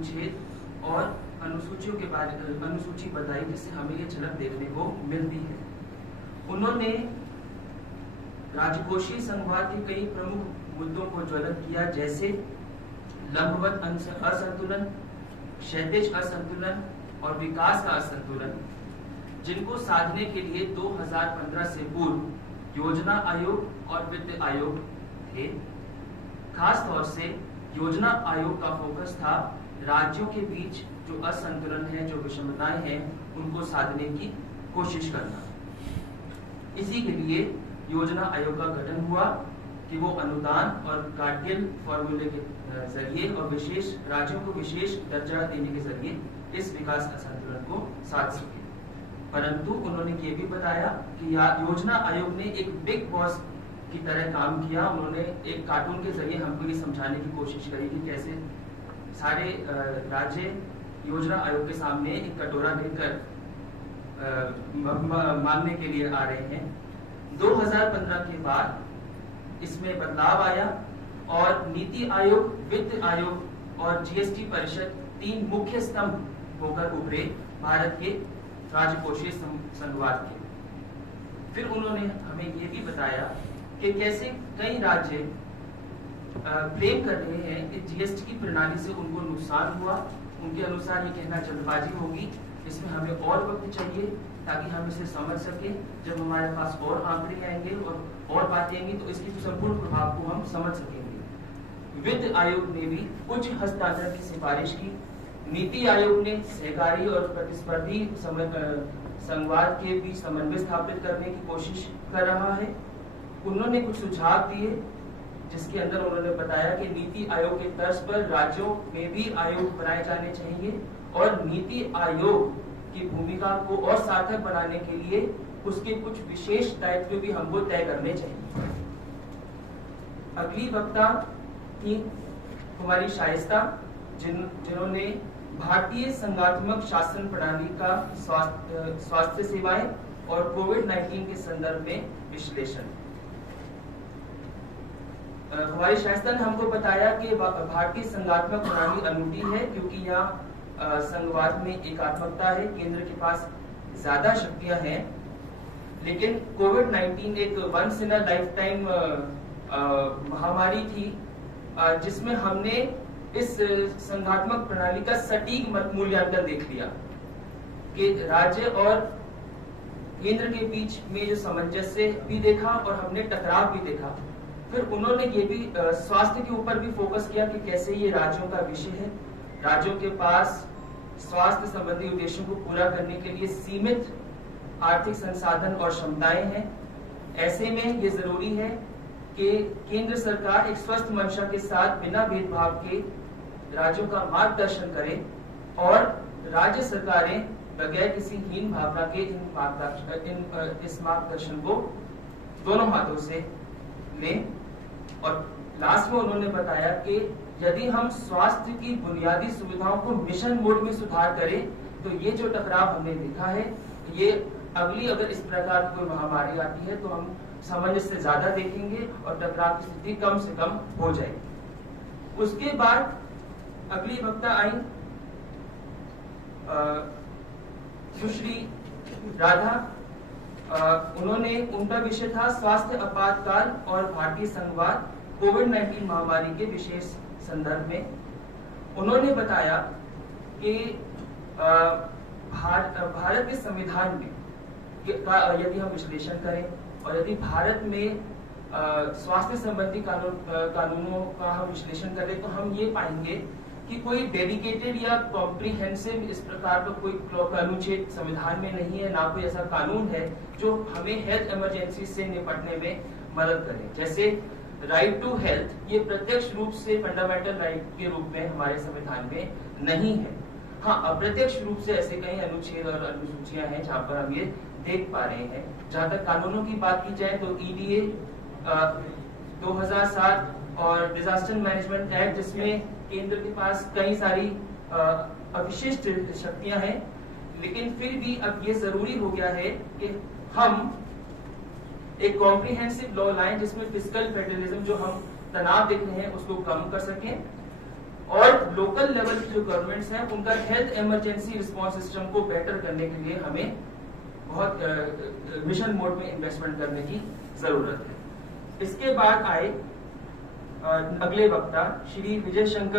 अनुच्छेद और अनुसूचियों के बारे अनुसूची बताई, जिससे हमें ये झलक देखने को मिलती है। उन्होंने राजकोषीय संघवाद के कई प्रमुख मुद्दों को ज्वलंत किया, जैसे लंबवत असंतुलन, क्षैतिज असंतुलन और विकास का असंतुलन, जिनको साधने के लिए 2015 से पूर्व योजना आयोग और वित्त आयोग थे। खास तौर से योजना आयोग का फोकस था राज्यों के बीच जो असंतुलन है, जो विषमताएं हैं, उनको साधने की कोशिश करना। इसी के लिए योजना आयोग का गठन हुआ कि वो अनुदान और कार्गिल फॉर्मूले के जरिए और विशेष राज्यों को विशेष दर्जा देने के जरिए इस विकास असंतुलन को साध सके। परंतु उन्होंने ये भी बताया कि योजना आयोग ने एक बिग बॉस की तरह काम किया। उन्होंने एक कार्टून के जरिए हमको ये समझाने की कोशिश करी कि कैसे सारे राज्य योजना आयोग के सामने एक कटोरा लेकर मांगने के लिए आ रहे हैं। 2015 के बाद इसमें बदलाव आया और नीति आयोग, वित्त आयोग और जीएसटी परिषद 3 मुख्य स्तंभ होकर उभरे भारत के राजकोषीय संघवाद के। फिर उन्होंने हमें ये भी बताया कि कैसे कई राज्य क्लेम कर रहे हैं कि जीएसटी की प्रणाली से उनको नुकसान हुआ। उनके अनुसार ये कहना जल्दबाजी होगी, इसमें हमें और वक्त चाहिए ताकि हम इसे समझ सके। जब हमारे पास और आंकड़े आएंगे और बातें आएंगी तो इसकी संपूर्ण प्रभाव को हम समझ सकेंगे। वित्त आयोग ने भी उच्च हस्तांतरण की सिफारिश की। नीति आयोग ने सहकारी और प्रतिस्पर्धी संघवाद के बीच समन्वय स्थापित करने की कोशिश कर रहा है। उन्होंने कुछ सुझाव दिए, जिसके अंदर उन्होंने बताया कि नीति आयोग के तर्ज पर राज्यों में भी आयोग बनाए जाने चाहिए और नीति आयोग की भूमिका को और सार्थक बनाने के लिए उसके कुछ विशेष दायित्व भी हमको तय करने चाहिए। अगली वक्ता थी कुमारी शाइस्ता, जिन्होंने भारतीय संघात्मक शासन प्रणाली का स्वास्थ्य सेवाएं और कोविड-19 के संदर्भ में विश्लेषण। कुमारी शाइस्ता ने हमको बताया कि भारतीय संघात्मक प्रणाली अनूठी है क्योंकि यहाँ संघवाद में एकात्मकता है, केंद्र के पास ज्यादा शक्तियां हैं। लेकिन कोविड-19 एक once in a lifetime महामारी थी, जिसमें हमने इस संघात्मक प्रणाली का सटीक मूल्यांकन देख लिया कि राज्य और केंद्र के बीच में जो सामंजस्य भी देखा और हमने टकराव भी देखा। फिर उन्होंने ये भी स्वास्थ्य के ऊपर भी फोकस किया कि कैसे ये राज्यों का विषय है। राज्यों के पास स्वास्थ्य संबंधी उद्देश्यों को पूरा करने के लिए सीमित आर्थिक संसाधन और क्षमताएं हैं। ऐसे में ये जरूरी है कि केंद्र सरकार एक स्वस्थ मंशा के साथ बिना भेदभाव के राज्यों का मार्गदर्शन करे और राज्य सरकारें बगैर किसी हीन भावना के इस मार्गदर्शन को दोनों हाथों से लें। और लास्ट में उन्होंने बताया कि यदि हम स्वास्थ्य की बुनियादी सुविधाओं को मिशन मोड में सुधार करें तो ये जो टकराव हमने देखा है, ये अगली अगर इस प्रकार की कोई महामारी आती है तो हम सामंजस्य से ज्यादा देखेंगे और टकराव की स्थिति कम से कम हो जाएगी। उसके बाद अगली वक्ता आई सुश्री राधा। उनका विषय था स्वास्थ्य आपातकाल और भारतीय संघवाद कोविड-19 महामारी के विशेष संदर्भ में। उन्होंने बताया कि भारत के संविधान में यदि हम विश्लेषण करें और यदि भारत में स्वास्थ्य संबंधी कानूनों का हम विश्लेषण करें तो हम ये पाएंगे कि कोई डेडिकेटेड या कॉम्प्रिहेंसिव इस प्रकार का कोई अनुच्छेद संविधान में नहीं है, ना कोई ऐसा कानून है जो हमें हेल्थ इमरजेंसी से निपटने में मदद करे। जैसे राइट टू हेल्थ, ये प्रत्यक्ष रूप से फंडामेंटल राइट के रूप में हमारे संविधान में नहीं है। हाँ, अप्रत्यक्ष रूप से ऐसे कई अनुच्छेद और अनुसूचियां हैं जहाँ पर हम ये देख पा रहे हैं। जहाँ तक कानूनों की बात की जाए तो EDA 2007 और डिजास्टर मैनेजमेंट एक्ट, जिसमें केंद्र के पास कई सारी अविशिष्ट शक्तियां हैं, लेकिन फिर भी अब ये जरूरी हो गया है कि हम एक कॉम्प्रिहेंसिव लॉ लाएं जिसमें फिस्कल फेडरलिज्म, जो हम तनाव देख रहे हैं, उसको कम कर सकें और लोकल लेवल की जो गवर्नमेंट्स हैं उनका हेल्थ इमरजेंसी रिस्पांस सिस्टम को बेटर करने के लिए हमें बहुत मिशन मोड में इन्वेस्टमेंट करने की जरूरत है। इसके बाद आए अगले वक्ता श्री विजय शंकर